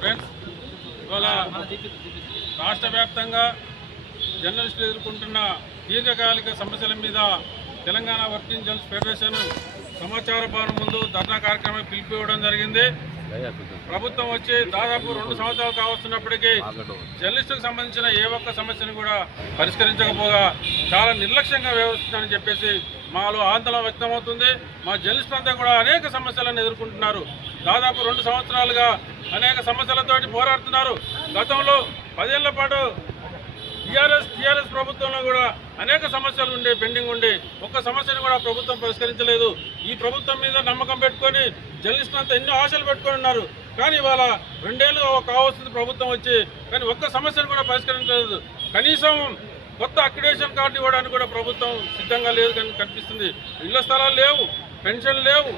Friends ఇవాళ రాష్ట్ర వ్యాప్తంగా జర్నలిస్టులు ఎదుర్కొంటున్న దీర్ఘకాలిక సమస్యల మీద తెలంగాణ వర్కింగ్ జర్నలిస్ట్ ఫెడరేషన్ సమాచార భవనం ముందు ధర్నా కార్యక్రమం పిలిపివ్వడం జరిగింది. ప్రభుత్వం వచ్చి దాదాపు రెండు సంవత్సరాలు కావస్తున్నప్పటికీ జర్నలిస్టులకు సంబంధించిన ఏ ఒక్క సమస్యను కూడా పరిష్కరించకపోగా చాలా నిర్లక్ష్యంగా వ్యవహరిస్తుందని చెప్పేసి మాలో ఆందోళన వ్యక్తమవుతుంది. మా జర్నలిస్టులంతా కూడా అనేక సమస్యలను ఎదుర్కొంటున్నారు. దాదాపు రెండు సంవత్సరాలుగా అనేక సమస్యలతోటి పోరాడుతున్నారు. గతంలో పదేళ్ళ పాటు టీఆర్ఎస్ టీఆర్ఎస్ ప్రభుత్వంలో కూడా అనేక సమస్యలు ఉండే పెండింగ్ ఉండే. ఒక్క సమస్యను కూడా ప్రభుత్వం పరిష్కరించలేదు. ఈ ప్రభుత్వం మీద నమ్మకం పెట్టుకొని జర్నలిస్టులు ఎన్నో ఆశలు పెట్టుకొని ఉన్నారు. కానీ ఇవాళ రెండేళ్ళు కావాల్సింది ప్రభుత్వం వచ్చి కానీ ఒక్క సమస్యను కూడా పరిష్కరించలేదు. కనీసం కొత్త అక్రిడేషన్ కార్డు ఇవ్వడానికి కూడా ప్రభుత్వం సిద్ధంగా లేదు కానీ కనిపిస్తుంది. ఇళ్ళ స్థలాలు లేవు పెన్షన్లు లేవు.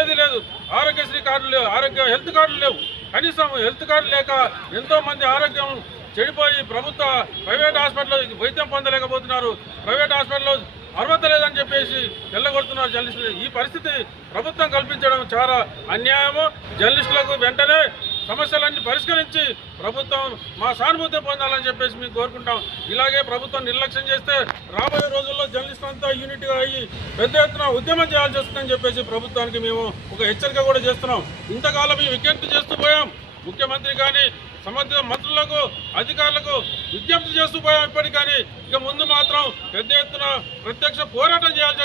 ఏది లేదు. ఆరోగ్యశ్రీ కార్డులు లేవు. ఆరోగ్య హెల్త్ కార్డులు లేవు. కనీసం హెల్త్ కార్డు లేక ఎంతో మంది ఆరోగ్యం చెడిపోయి ప్రభుత్వ ప్రైవేట్ హాస్పిటల్లో వైద్యం పొందలేకపోతున్నారు. ప్రైవేట్ హాస్పిటల్లో అర్హత లేదని చెప్పేసి వెళ్ళగొడుతున్నారు జర్నలిస్టులు. ఈ పరిస్థితి ప్రభుత్వం కల్పించడం చాలా అన్యాయము జర్నలిస్టులకు వెంటనే సమస్యలన్నీ పరిష్కరించి ప్రభుత్వం మా సానుభూతి పొందాలని చెప్పేసి మేము కోరుకుంటాం. ఇలాగే ప్రభుత్వం నిర్లక్ష్యం చేస్తే రాబోయే రోజుల్లో జర్నలిస్ట్ అంతా యూనిట్గా అయ్యి పెద్ద ఎత్తున ఉద్యమం చేయాల్సి వస్తుందని చెప్పేసి ప్రభుత్వానికి మేము ఒక హెచ్చరిక కూడా చేస్తున్నాం. ఇంతకాలం మేము విజ్ఞప్తి చేస్తూ పోయాం. ముఖ్యమంత్రి కానీ సంబంధిత మంత్రులకు అధికారులకు విజ్ఞప్తి చేస్తూ పోయాం ఇప్పటికి కానీ. ఇక ముందు మాత్రం పెద్ద ఎత్తున ప్రత్యక్ష పోరాటం చేయాల్సి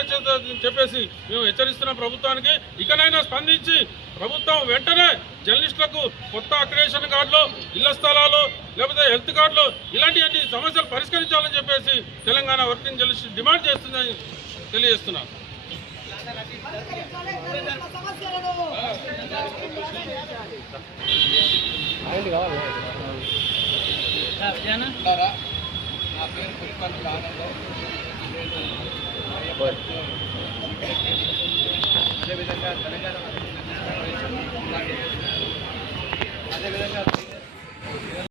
చెప్పేసి మేము హెచ్చరిస్తున్నాం ప్రభుత్వానికి. ఇకనైనా స్పందించి ప్రభుత్వం వెంటనే జర్నలిస్టులకు కొత్త అక్రిడేషన్ కార్డులు ఇళ్ళ స్థలాలు లేకపోతే హెల్త్ కార్డులు ఇలాంటి సమస్యలు పరిష్కరించాలని చెప్పేసి తెలంగాణ వర్కింగ్ జర్నలిస్ట్ డిమాండ్ చేస్తుందని తెలియజేస్తున్నాను. ఉంటారా? నా పేరు పులిపల్లి ఆనందం అదేవిధంగా తెలంగాణ అదేవిధంగా